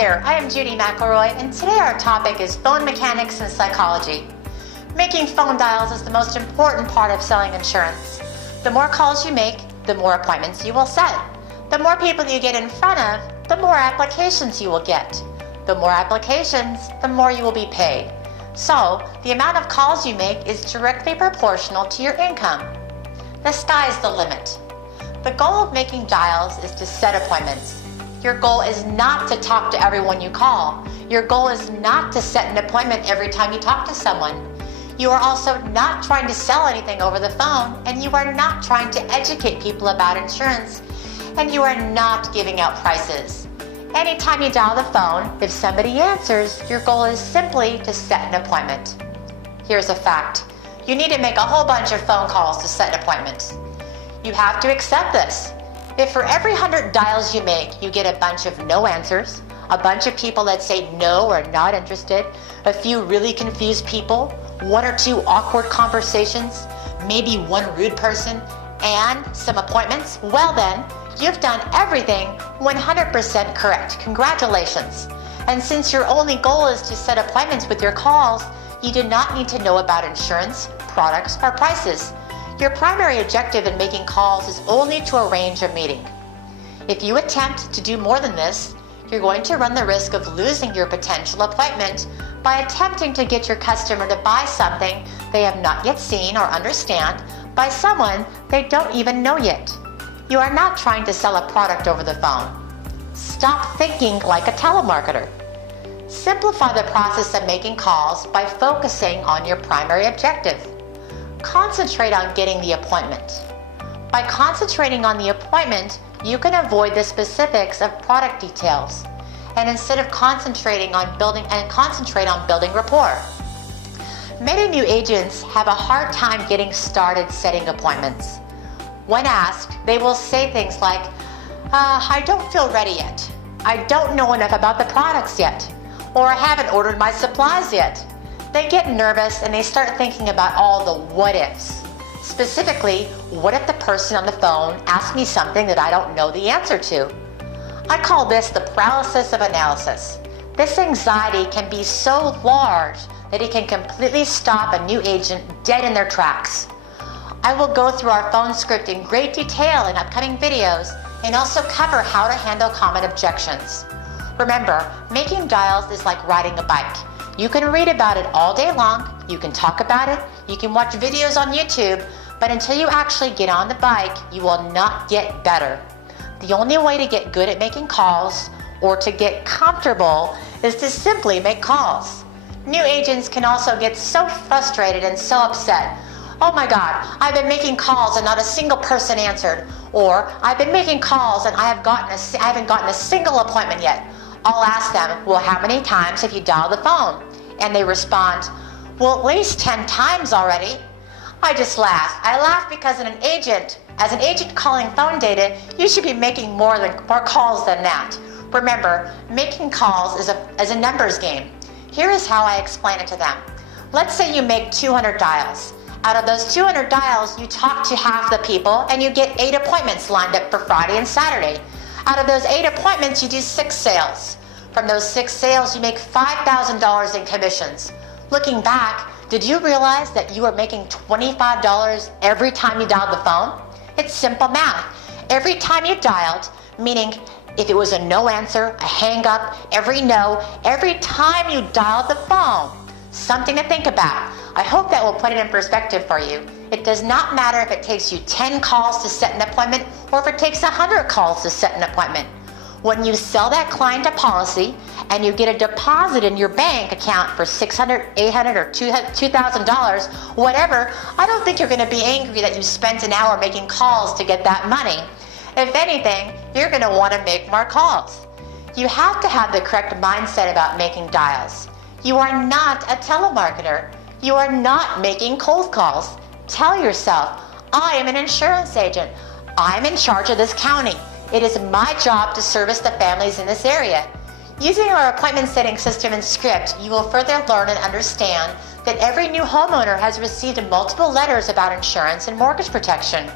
there, I am Judy McElroy, and today our topic is phone mechanics and psychology. Making phone dials is the most important part of selling insurance. The more calls you make, the more appointments you will set. The more people you get in front of, the more applications you will get. The more applications, the more you will be paid. So, the amount of calls you make is directly proportional to your income. The sky's the limit. The goal of making dials is to set appointments. Your goal is not to talk to everyone you call. Your goal is not to set an appointment every time you talk to someone. You are also not trying to sell anything over the phone, and you are not trying to educate people about insurance, and you are not giving out prices. Anytime you dial the phone, if somebody answers, your goal is simply to set an appointment. Here's a fact. You need to make a whole bunch of phone calls to set an appointment. You have to accept this. If for every 100 dials you make, you get a bunch of no answers, a bunch of people that say no or not interested, a few really confused people, one or two awkward conversations, maybe one rude person, and some appointments, well then, you've done everything 100% correct. Congratulations. And since your only goal is to set appointments with your calls, you do not need to know about insurance, products, or prices. Your primary objective in making calls is only to arrange a meeting. If you attempt to do more than this, you're going to run the risk of losing your potential appointment by attempting to get your customer to buy something they have not yet seen or understand by someone they don't even know yet. You are not trying to sell a product over the phone. Stop thinking like a telemarketer. Simplify the process of making calls by focusing on your primary objective. Concentrate on getting the appointment. By concentrating on the appointment, you can avoid the specifics of product details, and instead of concentrate on building rapport. Many new agents have a hard time getting started setting appointments. When asked, they will say things like, I don't feel ready yet. I don't know enough about the products yet. Or I haven't ordered my supplies yet. They get nervous and they start thinking about all the what ifs. Specifically, what if the person on the phone asks me something that I don't know the answer to? I call this the paralysis of analysis. This anxiety can be so large that it can completely stop a new agent dead in their tracks. I will go through our phone script in great detail in upcoming videos and also cover how to handle common objections. Remember, making dials is like riding a bike. You can read about it all day long, you can talk about it, you can watch videos on YouTube, but until you actually get on the bike, you will not get better. The only way to get good at making calls or to get comfortable is to simply make calls. New agents can also get so frustrated and so upset. Oh my God, I've been making calls and not a single person answered. Or I've been making calls and I haven't gotten a single appointment yet. I'll ask them, well, how many times have you dialed the phone? And they respond, well, at least 10 times already. I just laugh. I laugh because as an agent calling phone data, you should be making more calls than that. Remember, making calls is a numbers game. Here is how I explain it to them. Let's say you make 200 dials. Out of those 200 dials, you talk to half the people and you get 8 appointments lined up for Friday and Saturday. Out of those 8 appointments, you do 6 sales. From those 6 sales, you make $5,000 in commissions. Looking back, did you realize that you were making $25 every time you dialed the phone? It's simple math. Every time you dialed, meaning if it was a no answer, a hang up, every time you dialed the phone. Something to think about. I hope that will put it in perspective for you. It does not matter if it takes you 10 calls to set an appointment or if it takes 100 calls to set an appointment. When you sell that client a policy and you get a deposit in your bank account for $600, $800, or $2,000, whatever, I don't think you're going to be angry that you spent an hour making calls to get that money. If anything, you're going to want to make more calls. You have to have the correct mindset about making dials. You are not a telemarketer. You are not making cold calls. Tell yourself, I am an insurance agent. I'm in charge of this county. It is my job to service the families in this area. Using our appointment setting system and script, you will further learn and understand that every new homeowner has received multiple letters about insurance and mortgage protection.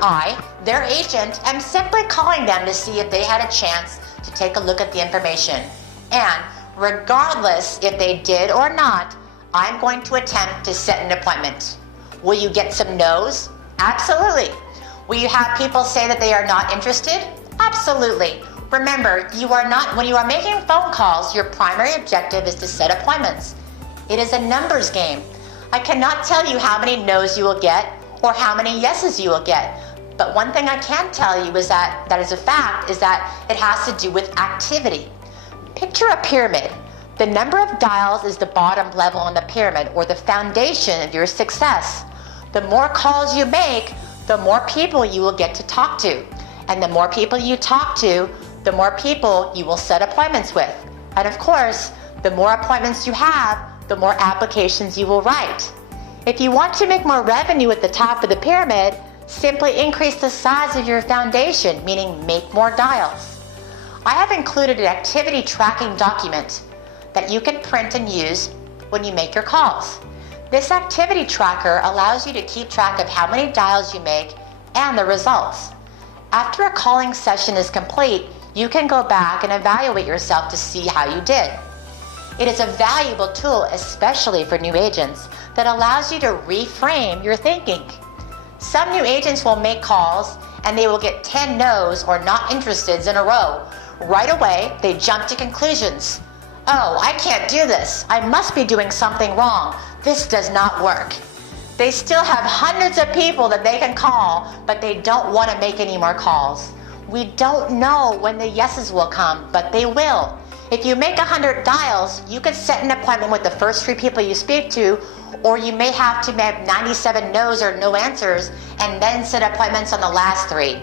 I, their agent, am simply calling them to see if they had a chance to take a look at the information. And regardless if they did or not, I'm going to attempt to set an appointment. Will you get some no's? Absolutely. Will you have people say that they are not interested? Absolutely. Remember, when you are making phone calls, your primary objective is to set appointments. It is a numbers game. I cannot tell you how many no's you will get or how many yeses you will get. But one thing I can tell you is that is a fact, is that it has to do with activity. Picture a pyramid. The number of dials is the bottom level on the pyramid, or the foundation of your success. The more calls you make, the more people you will get to talk to. And the more people you talk to, the more people you will set appointments with. And of course, the more appointments you have, the more applications you will write. If you want to make more revenue at the top of the pyramid, simply increase the size of your foundation, meaning make more dials. I have included an activity tracking document that you can print and use when you make your calls. This activity tracker allows you to keep track of how many dials you make and the results. After a calling session is complete, you can go back and evaluate yourself to see how you did. It is a valuable tool, especially for new agents, that allows you to reframe your thinking. Some new agents will make calls and they will get 10 no's or not interesteds in a row. Right away, they jump to conclusions. Oh, I can't do this. I must be doing something wrong. This does not work. They still have hundreds of people that they can call, but they don't want to make any more calls. We don't know when the yeses will come, but they will. If you make 100 dials, you could set an appointment with the first 3 people you speak to, or you may have to make 97 no's or no answers and then set appointments on the last 3.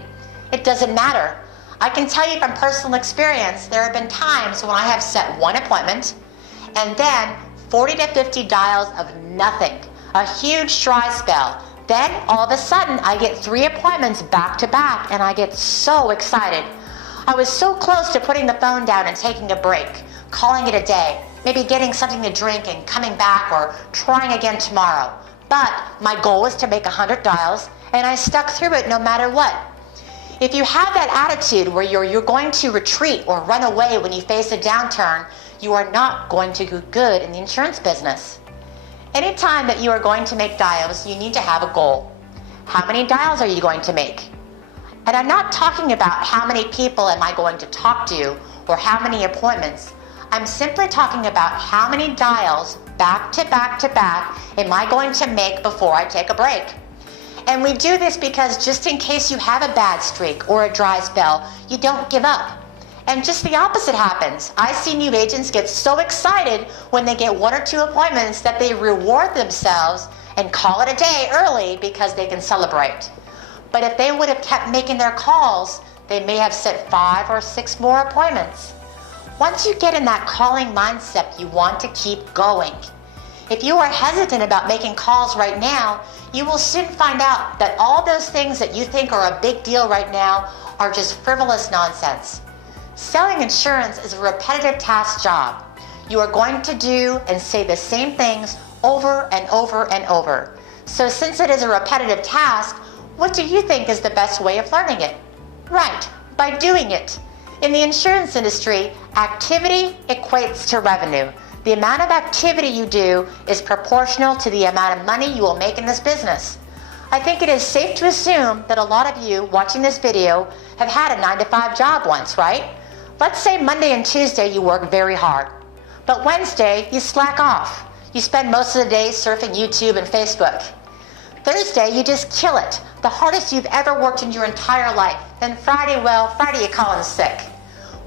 It doesn't matter. I can tell you from personal experience, there have been times when I have set 1 appointment and then 40 to 50 dials of nothing, a huge dry spell. Then all of a sudden I get 3 appointments back to back and I get so excited. I was so close to putting the phone down and taking a break, calling it a day, maybe getting something to drink and coming back or trying again tomorrow. But my goal was to make 100 dials and I stuck through it no matter what. If you have that attitude where you're going to retreat or run away when you face a downturn, you are not going to do good in the insurance business. Anytime that you are going to make dials, you need to have a goal. How many dials are you going to make? And I'm not talking about how many people am I going to talk to or how many appointments. I'm simply talking about how many dials back to back to back am I going to make before I take a break. And we do this because just in case you have a bad streak or a dry spell, you don't give up. And just the opposite happens. I see new agents get so excited when they get 1 or 2 appointments that they reward themselves and call it a day early because they can celebrate. But if they would have kept making their calls, they may have set 5 or 6 more appointments. Once you get in that calling mindset, you want to keep going. If you are hesitant about making calls right now, you will soon find out that all those things that you think are a big deal right now are just frivolous nonsense. Selling insurance is a repetitive task job. You are going to do and say the same things over and over and over. So since it is a repetitive task, what do you think is the best way of learning it? Right, by doing it. In the insurance industry, activity equates to revenue. The amount of activity you do is proportional to the amount of money you will make in this business. I think it is safe to assume that a lot of you watching this video have had a 9-to-5 job once, right? Let's say Monday and Tuesday you work very hard, but Wednesday you slack off. You spend most of the day surfing YouTube and Facebook. Thursday you just kill it, the hardest you've ever worked in your entire life. Then Friday you call in sick.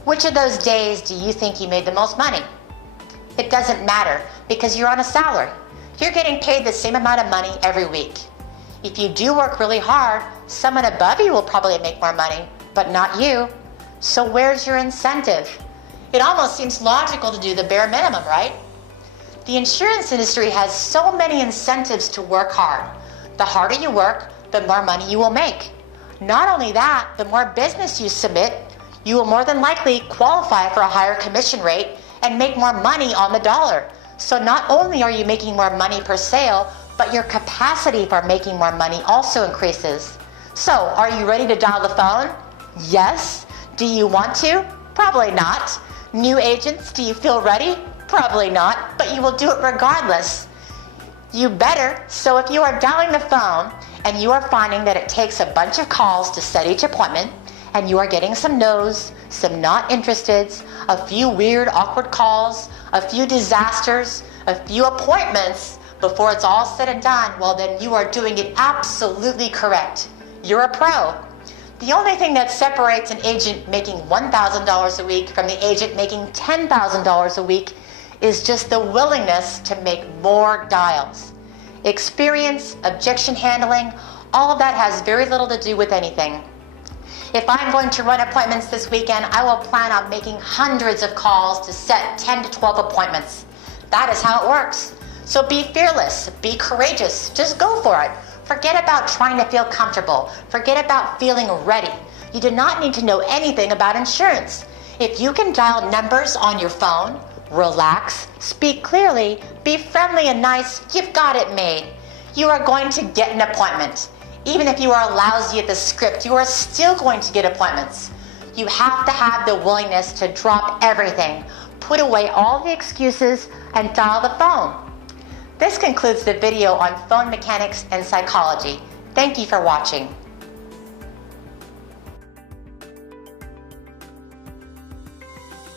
Which of those days do you think you made the most money? It doesn't matter because you're on a salary. You're getting paid the same amount of money every week. If you do work really hard, someone above you will probably make more money, but not you. So where's your incentive? It almost seems logical to do the bare minimum, right? The insurance industry has so many incentives to work hard. The harder you work, the more money you will make. Not only that, the more business you submit, you will more than likely qualify for a higher commission rate and make more money on the dollar. So not only are you making more money per sale, but your capacity for making more money also increases. So are you ready to dial the phone? Yes. Do you want to? Probably not. New agents, do you feel ready? Probably not, but you will do it regardless. You better. So if you are dialing the phone and you are finding that it takes a bunch of calls to set each appointment, and you are getting some no's, some not interesteds, a few weird, awkward calls, a few disasters, a few appointments before it's all said and done, well, then you are doing it absolutely correct. You're a pro. The only thing that separates an agent making $1,000 a week from the agent making $10,000 a week is just the willingness to make more dials. Experience, objection handling, all of that has very little to do with anything. If I'm going to run appointments this weekend, I will plan on making hundreds of calls to set 10 to 12 appointments. That is how it works. So be fearless, be courageous, just go for it. Forget about trying to feel comfortable. Forget about feeling ready. You do not need to know anything about insurance. If you can dial numbers on your phone, relax, speak clearly, be friendly and nice, you've got it made. You are going to get an appointment. Even if you are lousy at the script, you are still going to get appointments. You have to have the willingness to drop everything, put away all the excuses, and dial the phone. This concludes the video on phone mechanics and psychology. Thank you for watching.